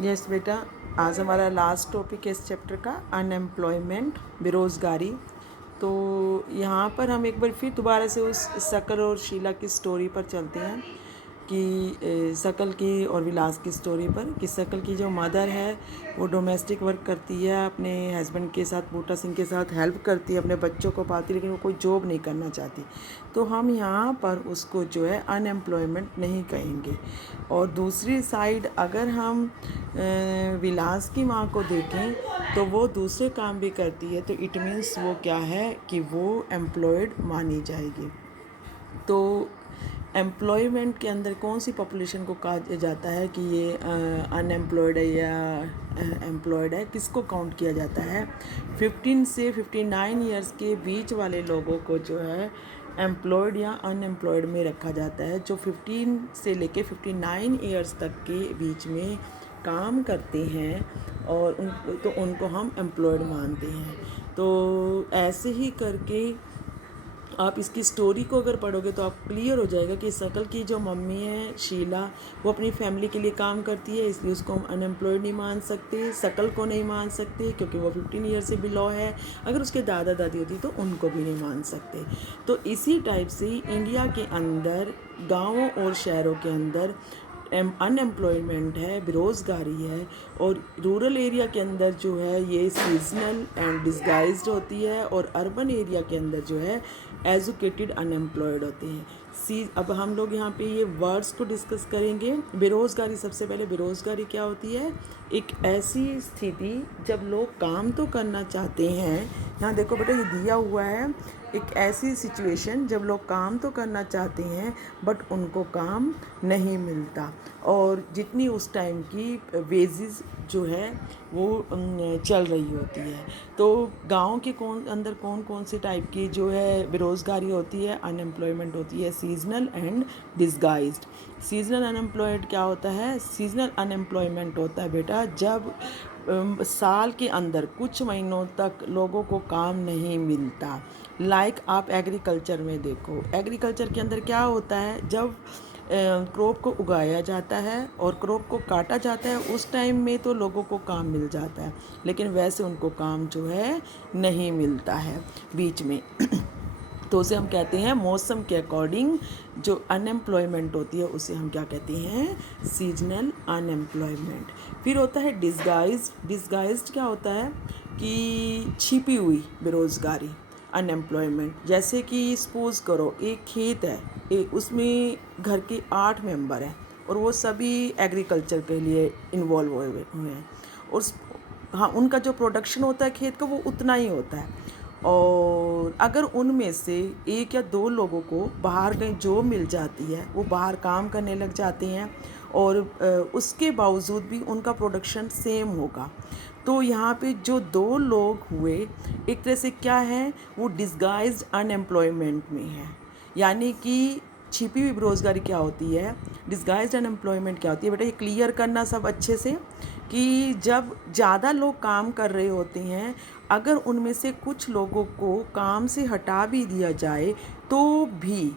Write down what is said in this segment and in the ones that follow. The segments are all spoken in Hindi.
यस बेटा, आज हमारा लास्ट टॉपिक है इस चैप्टर का अनएम्प्लॉयमेंट, बेरोज़गारी। तो यहाँ पर हम एक बार फिर दोबारा से उस शकल और शीला की स्टोरी पर चलते हैं कि शकल की और विलास की स्टोरी पर कि शकल की जो मदर है वो डोमेस्टिक वर्क करती है, अपने हस्बैंड के साथ बूटा सिंह के साथ हेल्प करती है, अपने बच्चों को पालती, लेकिन वो कोई जॉब नहीं करना चाहती। तो हम यहाँ पर उसको जो है अनएम्प्लॉयमेंट नहीं कहेंगे। और दूसरी साइड अगर हम विलास की माँ को देखें तो वो दूसरे काम भी करती है, तो इट मीन्स वो क्या है कि वो एम्प्लॉयड मानी जाएगी। तो एम्प्लॉयमेंट के अंदर कौन सी पॉपुलेशन को कहा जाता है कि ये अनएम्प्लॉयड है या एम्प्लॉयड है, किसको काउंट किया जाता है? 15 से 59 इयर्स के बीच वाले लोगों को जो है एम्प्लॉयड या अनएम्प्लॉयड में रखा जाता है। जो 15 से लेके 59 इयर्स तक के बीच में काम करते हैं और तो उनको हम एम्प्लॉयड मानते हैं। तो ऐसे ही करके आप इसकी स्टोरी को अगर पढ़ोगे तो आप क्लियर हो जाएगा कि शकल की जो मम्मी है शीला, वो अपनी फैमिली के लिए काम करती है, इसलिए उसको हम अनएम्प्लॉयड नहीं मान सकते। शकल को नहीं मान सकते क्योंकि वो 15 ईयर से बिलो है। अगर उसके दादा दादी होती तो उनको भी नहीं मान सकते। तो इसी टाइप से इंडिया के अंदर गाँवों और शहरों के अंदर अनएम्प्लॉयमेंट है, बेरोज़गारी है। और रूरल एरिया के अंदर जो है ये सीजनल एंड डिस्गाइज्ड होती है, और अर्बन एरिया के अंदर जो है एजुकेटेड अनएम्प्लॉयड होते हैं। अब हम लोग यहाँ पे ये वर्ड्स को डिस्कस करेंगे। बेरोज़गारी, सबसे पहले बेरोज़गारी क्या होती है? एक ऐसी स्थिति जब लोग काम तो करना चाहते हैं, यहाँ देखो बेटा ये दिया हुआ है, एक ऐसी सिचुएशन जब लोग काम तो करना चाहते हैं बट उनको काम नहीं मिलता, और जितनी उस टाइम की वेजेस जो है वो चल रही होती है। तो गांव के अंदर कौन कौन सी टाइप की जो है बेरोज़गारी होती है, अनएम्प्लॉयमेंट होती है? Seasonal and disguised. Seasonal unemployed क्या होता है? सीजनल अनएम्प्लॉयमेंट होता है बेटा जब साल के अंदर कुछ महीनों तक लोगों को काम नहीं मिलता। आप एग्रीकल्चर में देखो, एग्रीकल्चर के अंदर क्या होता है, जब क्रॉप को उगाया जाता है और क्रॉप को काटा जाता है उस टाइम में तो लोगों को काम मिल जाता है, लेकिन वैसे उनको काम जो है नहीं मिलता है बीच में। तो उसे हम कहते हैं मौसम के अकॉर्डिंग जो अनएम्प्लॉयमेंट होती है उसे हम क्या कहते हैं? Seasonal unemployment. फिर होता है डिस्गाइज्ड। डिस्गाइज्ड क्या होता है कि छिपी हुई बेरोज़गारी, अनएम्प्लॉयमेंट। जैसे कि सपोज़ करो एक खेत है, उसमें घर के 8 मेंबर हैं और वो सभी एग्रीकल्चर के लिए इन्वॉल्व हुए हैं, और हाँ उनका जो प्रोडक्शन होता है खेत का वो उतना ही होता है। और अगर उनमें से एक या दो लोगों को बाहर कहीं जॉब मिल जाती है, वो बाहर काम करने लग जाते हैं, और उसके बावजूद भी उनका प्रोडक्शन सेम होगा। तो यहाँ पे जो दो लोग हुए, एक तरह से क्या है, वो डिस्गाइज्ड अनएम्प्लॉयमेंट में है। यानी कि छिपी हुई बेरोज़गारी क्या होती है, डिस्गाइज्ड अनएम्प्लॉयमेंट क्या होती है? बेटा ये क्लियर करना सब अच्छे से कि जब ज़्यादा लोग काम कर रहे होते हैं, अगर उनमें से कुछ लोगों को काम से हटा भी दिया जाए तो भी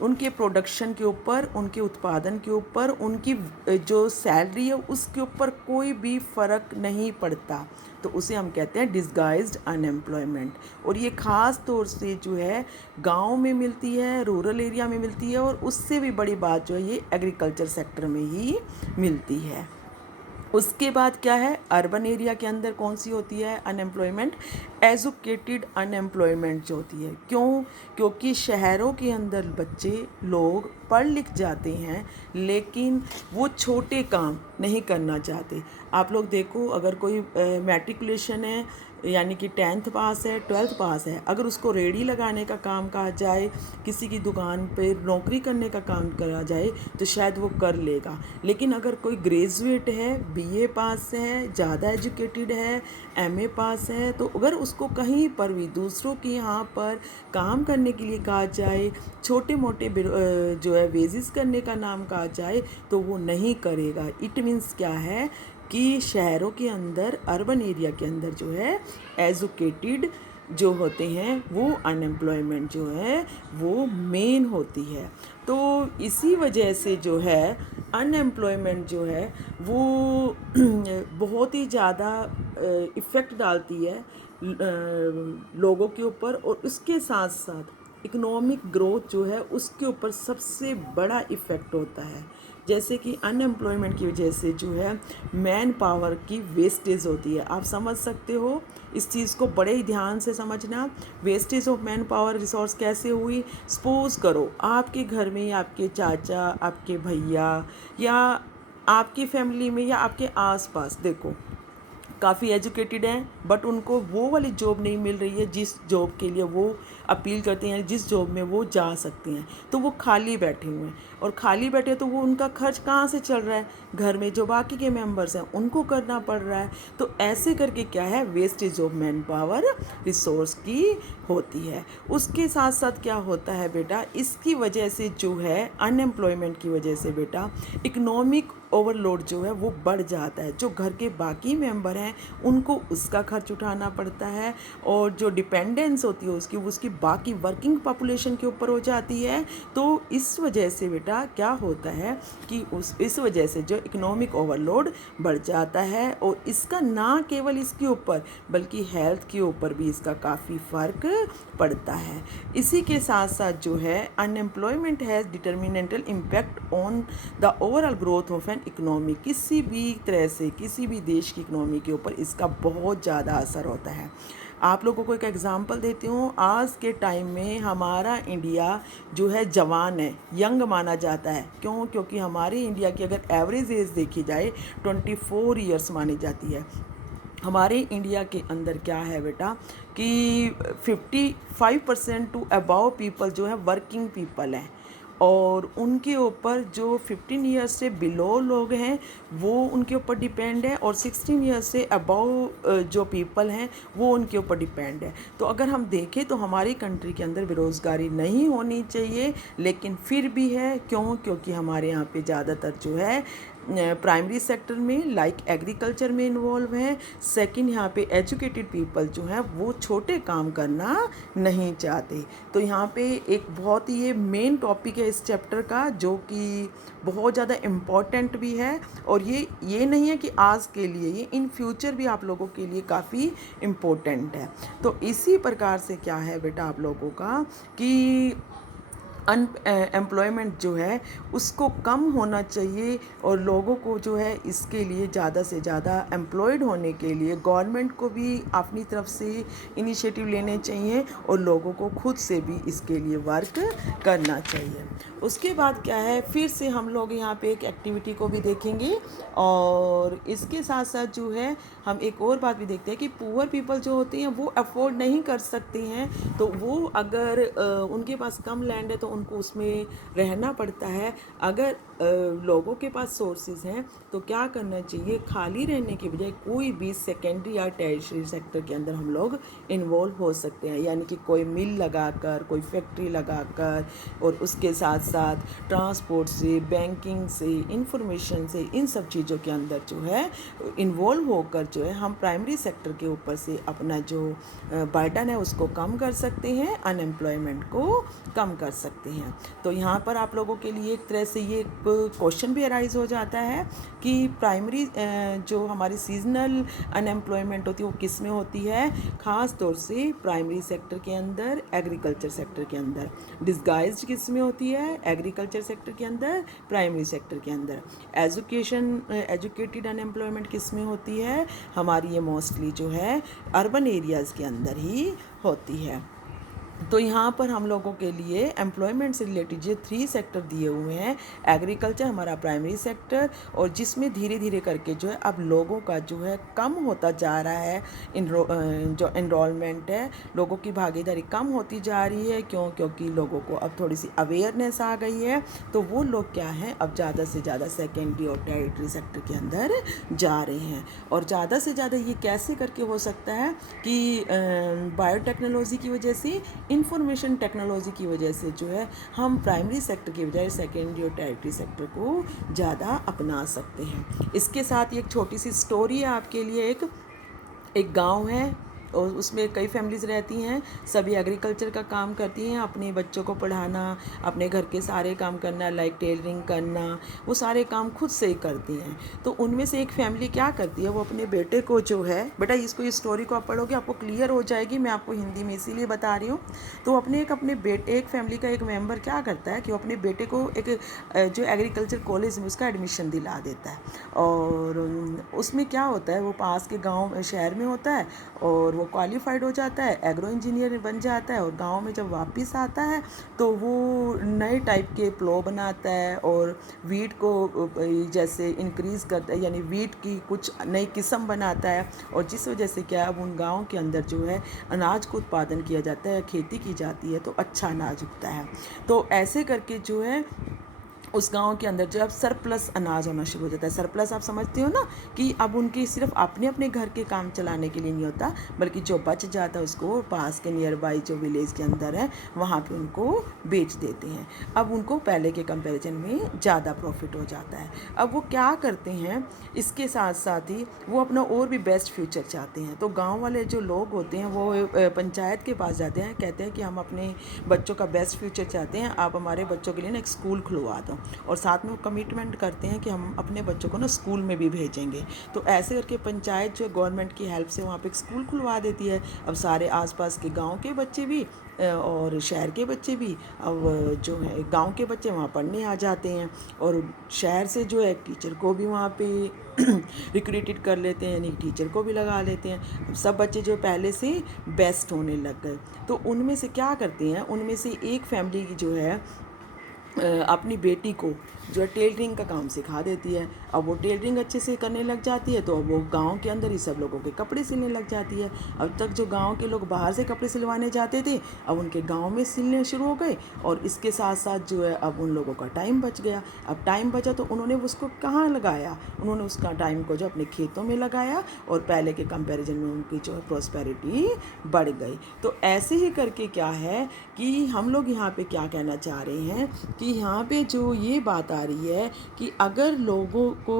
उनके प्रोडक्शन के ऊपर, उनके उत्पादन के ऊपर, उनकी जो सैलरी है उसके ऊपर कोई भी फ़र्क नहीं पड़ता। तो उसे हम कहते हैं डिस्गाइज्ड अनएम्प्लॉयमेंट। और ये ख़ास तौर से जो है गांव में मिलती है, रूरल एरिया में मिलती है, और उससे भी बड़ी बात जो है ये एग्रीकल्चर सेक्टर में ही मिलती है। उसके बाद क्या है, अर्बन एरिया के अंदर कौन सी होती है अनएम्प्लॉयमेंट? एजुकेटेड अनएम्प्लॉयमेंट जो होती है। क्यों? क्योंकि शहरों के अंदर बच्चे लोग पढ़ लिख जाते हैं लेकिन वो छोटे काम नहीं करना चाहते। आप लोग देखो, अगर कोई मैट्रिकुलेशन है यानी कि 10th पास है, 12th पास है, अगर उसको रेडी लगाने का काम कहा जाए, किसी की दुकान पे नौकरी करने का काम करा जाए तो शायद वो कर लेगा। लेकिन अगर कोई ग्रेजुएट है, बीए पास है, ज़्यादा एजुकेटेड है, एमए पास है, तो अगर उसको कहीं पर भी दूसरों के यहाँ पर काम करने के लिए कहा जाए, छोटे मोटे जो है वेजेस करने का नाम कहा जाए, तो वो नहीं करेगा। इट मीन्स क्या है कि शहरों के अंदर, अर्बन एरिया के अंदर जो है एजुकेटेड जो होते हैं वो अनएम्प्लॉयमेंट जो है वो मेन होती है। तो इसी वजह से जो है अनएम्प्लॉयमेंट जो है वो बहुत ही ज़्यादा इफ़ेक्ट डालती है लोगों के ऊपर, और उसके साथ साथ इकोनॉमिक ग्रोथ जो है उसके ऊपर सबसे बड़ा इफ़ेक्ट होता है। जैसे कि अनएम्प्लॉयमेंट की वजह से जो है मैन पावर की वेस्टेज होती है। आप समझ सकते हो, इस चीज़ को बड़े ही ध्यान से समझना। Wastage of man power resource कैसे हुई? सपोज करो आपके घर में आपके चाचा, आपके भैया, या आपकी फैमिली में, या आपके आसपास देखो काफ़ी एजुकेटेड हैं, बट उनको वो वाली जॉब नहीं मिल रही है जिस जॉब के लिए वो अपील करते हैं, जिस जॉब में वो जा सकते हैं। तो वो खाली बैठे हुए हैं, और खाली बैठे तो वो उनका खर्च कहाँ से चल रहा है? घर में जो बाकी के मेंबर्स हैं उनको करना पड़ रहा है। तो ऐसे करके क्या है, wastage of man power resource की होती है। उसके साथ साथ क्या होता है बेटा, इसकी वजह से जो है अनएम्प्लॉयमेंट की वजह से बेटा इकोनॉमिक ओवरलोड जो है वो बढ़ जाता है। जो घर के बाकी मेंबर हैं उनको उसका खर्च उठाना पड़ता है, और जो डिपेंडेंस होती है उसकी बाकी वर्किंग पॉपुलेशन के ऊपर हो जाती है। तो इस वजह से बेटा क्या होता है कि इस वजह से जो इकोनॉमिक ओवरलोड बढ़ जाता है, और इसका ना केवल इसके ऊपर बल्कि हेल्थ के ऊपर भी इसका काफ़ी फ़र्क पड़ता है। इसी के साथ साथ जो है unemployment has detrimental impact on the overall growth of an economy. किसी भी तरह से किसी भी देश की इकोनॉमी के ऊपर इसका बहुत ज़्यादा असर होता है। आप लोगों को एक एग्जांपल देती हूँ। आज के टाइम में हमारा इंडिया जो है जवान है, यंग माना जाता है। क्यों? क्योंकि हमारे इंडिया की अगर एवरेज एज देखी जाए 24 ईयर्स मानी जाती है। हमारे इंडिया के अंदर क्या है बेटा कि 55% टू अबाव पीपल जो है वर्किंग पीपल हैं, और उनके ऊपर जो 15 ईयर्स से बिलो लोग हैं वो उनके ऊपर डिपेंड है, और 16 ईयर्स से अबव जो पीपल हैं वो उनके ऊपर डिपेंड है। तो अगर हम देखें तो हमारी कंट्री के अंदर बेरोज़गारी नहीं होनी चाहिए, लेकिन फिर भी है। क्यों? क्योंकि हमारे यहाँ पे ज़्यादातर जो है प्राइमरी सेक्टर में लाइक एग्रीकल्चर में इन्वॉल्व हैं। सेकंड, यहाँ पे एजुकेटेड पीपल जो हैं वो छोटे काम करना नहीं चाहते। तो यहाँ पे एक बहुत ही ये मेन टॉपिक है इस चैप्टर का, जो कि बहुत ज़्यादा इम्पॉर्टेंट भी है, और ये नहीं है कि आज के लिए, ये इन फ्यूचर भी आप लोगों के लिए काफ़ी इम्पोर्टेंट है। तो इसी प्रकार से क्या है बेटा आप लोगों का कि एम्प्लॉयमेंट जो है उसको कम होना चाहिए, और लोगों को जो है इसके लिए ज़्यादा से ज़्यादा एम्प्लॉयड होने के लिए गवर्नमेंट को भी अपनी तरफ से इनिशिएटिव लेने चाहिए, और लोगों को खुद से भी इसके लिए वर्क करना चाहिए। उसके बाद क्या है, फिर से हम लोग यहाँ पे एक एक्टिविटी को भी देखेंगे, और इसके साथ साथ जो है हम एक और बात भी देखते हैं कि पुअर पीपल जो होते हैं वो अफोर्ड नहीं कर सकते हैं। तो वो अगर उनके पास कम लैंड है तो उनको उसमें रहना पड़ता है। अगर लोगों के पास सोर्सेज हैं तो क्या करना चाहिए, खाली रहने के बजाय कोई भी सेकेंडरी या टर्शियरी सेक्टर के अंदर हम लोग इन्वॉल्व हो सकते हैं। यानी कि कोई मिल लगाकर, कोई फैक्ट्री लगाकर, और उसके साथ साथ ट्रांसपोर्ट से, बैंकिंग से, इंफॉर्मेशन से, इन सब चीज़ों के अंदर जो है इन्वॉल्व होकर जो है हम प्राइमरी सेक्टर के ऊपर से अपना जो बर्डन है उसको कम कर सकते हैं, अनएम्प्लॉयमेंट को कम कर सकते हैं। तो यहाँ पर आप लोगों के लिए एक तरह से ये क्वेश्चन भी अराइज हो जाता है कि प्राइमरी जो हमारी सीजनल अनएम्प्लॉयमेंट होती है वो किस में होती है, ख़ास तौर से प्राइमरी सेक्टर के अंदर, एग्रीकल्चर सेक्टर के अंदर। डिस्गाइज्ड किस में होती है, एग्रीकल्चर सेक्टर के अंदर, प्राइमरी सेक्टर के अंदर। एजुकेटेड अनएम्प्लॉयमेंट किस में होती है, हमारी ये मोस्टली जो है अर्बन एरियाज़ के अंदर ही होती है। तो यहाँ पर हम लोगों के लिए एम्प्लॉयमेंट से रिलेटेड ये 3 सेक्टर दिए हुए हैं। एग्रीकल्चर हमारा प्राइमरी सेक्टर, और जिसमें धीरे धीरे करके जो है अब लोगों का जो है कम होता जा रहा है, जो एनरोलमेंट है, लोगों की भागीदारी कम होती जा रही है। क्यों? क्योंकि लोगों को अब थोड़ी सी अवेयरनेस आ गई है, तो वो लोग क्या हैं अब ज़्यादा से ज़्यादा सेकेंडरी और टेरिटरी सेक्टर के अंदर जा रहे हैं। और ज़्यादा से ज़्यादा ये कैसे करके हो सकता है कि बायोटेक्नोलॉजी की वजह से, इंफॉर्मेशन टेक्नोलॉजी की वजह से जो है हम प्राइमरी सेक्टर की बजाय सेकेंडरी और टर्शियरी सेक्टर को ज़्यादा अपना सकते हैं। इसके साथ एक छोटी सी स्टोरी है आपके लिए। एक गांव है, और उसमें कई फैमिलीज़ रहती हैं, सभी एग्रीकल्चर का काम करती हैं, अपने बच्चों को पढ़ाना, अपने घर के सारे काम करना, लाइक टेलरिंग करना, वो सारे काम खुद से ही करती हैं। तो उनमें से एक फैमिली क्या करती है, वो अपने बेटे को जो है, बेटा इसको इस स्टोरी को आप पढ़ोगे आपको क्लियर हो जाएगी, मैं आपको हिंदी में इसीलिए बता रही हूँ। तो अपने बेटे, एक फैमिली का एक मेंबर क्या करता है कि वो अपने बेटे को एक जो एग्रीकल्चर कॉलेज में उसका एडमिशन दिला देता है। और उसमें क्या होता है, वो पास के गांव शहर में होता है और वो क्वालिफाइड हो जाता है, एग्रो इंजीनियर बन जाता है। और गांव में जब वापस आता है तो वो नए टाइप के प्लो बनाता है और वीट को जैसे इंक्रीज़ करता है, यानी वीट की कुछ नई किस्म बनाता है। और जिस वजह से क्या, अब उन गाँव के अंदर जो है अनाज को उत्पादन किया जाता है, खेती की जाती है, तो अच्छा अनाज उगता है। तो ऐसे करके जो है उस गांव के अंदर जो अब सरप्लस अनाज होना शुरू हो जाता है। सरप्लस आप समझते हो ना, कि अब उनकी सिर्फ अपने अपने घर के काम चलाने के लिए नहीं होता, बल्कि जो बच जाता है उसको पास के नियर बाई जो विलेज के अंदर है वहाँ पे उनको बेच देते हैं। अब उनको पहले के कंपैरिजन में ज़्यादा प्रॉफिट हो जाता है। अब वो क्या करते हैं, इसके साथ साथ ही वो अपना और भी बेस्ट फ्यूचर चाहते हैं। तो गाँव वाले जो लोग होते हैं वो पंचायत के पास जाते हैं, कहते हैं कि हम अपने बच्चों का बेस्ट फ्यूचर चाहते हैं, आप हमारे बच्चों के लिए ना एक स्कूल खुलवा दो। और साथ में वो कमिटमेंट करते हैं कि हम अपने बच्चों को ना स्कूल में भी भेजेंगे। तो ऐसे करके पंचायत जो गवर्नमेंट की हेल्प से वहाँ पे एक स्कूल खुलवा देती है। अब सारे आसपास के गांव के बच्चे भी और शहर के बच्चे भी, अब जो है गांव के बच्चे वहाँ पढ़ने आ जाते हैं और शहर से जो है टीचर को भी वहाँ पे रिक्रूटेड कर लेते हैं, यानी टीचर को भी लगा लेते हैं। अब सब बच्चे जो पहले से बेस्ट होने लग गए। तो उनमें से क्या करते हैं, उनमें से एक फैमिली की जो है अपनी बेटी को जो है टेलरिंग का काम सिखा देती है। अब वो टेलरिंग अच्छे से करने लग जाती है तो अब वो गांव के अंदर ही सब लोगों के कपड़े सिलने लग जाती है। अब तक जो गांव के लोग बाहर से कपड़े सिलवाने जाते थे, अब उनके गांव में सिलने शुरू हो गए। और इसके साथ साथ जो है अब उन लोगों का टाइम बच गया। अब टाइम बचा तो उन्होंने उसको कहाँ लगाया, उन्होंने उसका टाइम को जो अपने खेतों में लगाया और पहले के कंपैरिजन में उनकी जो है प्रॉस्पेरिटी बढ़ गई। तो ऐसे ही करके क्या है कि हम लोग यहाँ पे क्या कहना चाह रहे हैं कि यहाँ पे जो ये बात आ रही है कि अगर लोगों को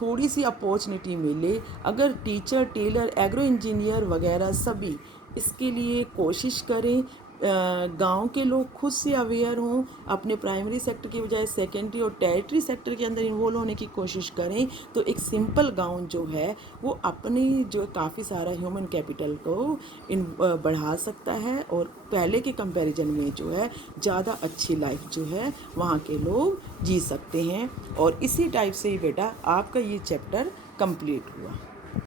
थोड़ी सी अपॉर्चुनिटी मिले, अगर टीचर, टेलर, एग्रो इंजीनियर वगैरह सभी इसके लिए कोशिश करें, गांव के लोग खुद से अवेयर हों, अपने प्राइमरी सेक्टर की बजाय सेकेंडरी और टेरिटरी सेक्टर के अंदर इन्वॉल्व होने की कोशिश करें, तो एक सिंपल गांव जो है वो अपनी जो काफ़ी सारा ह्यूमन कैपिटल को बढ़ा सकता है और पहले के कंपैरिजन में जो है ज़्यादा अच्छी लाइफ जो है वहाँ के लोग जी सकते हैं। और इसी टाइप से ही बेटा आपका ये चैप्टर कंप्लीट हुआ।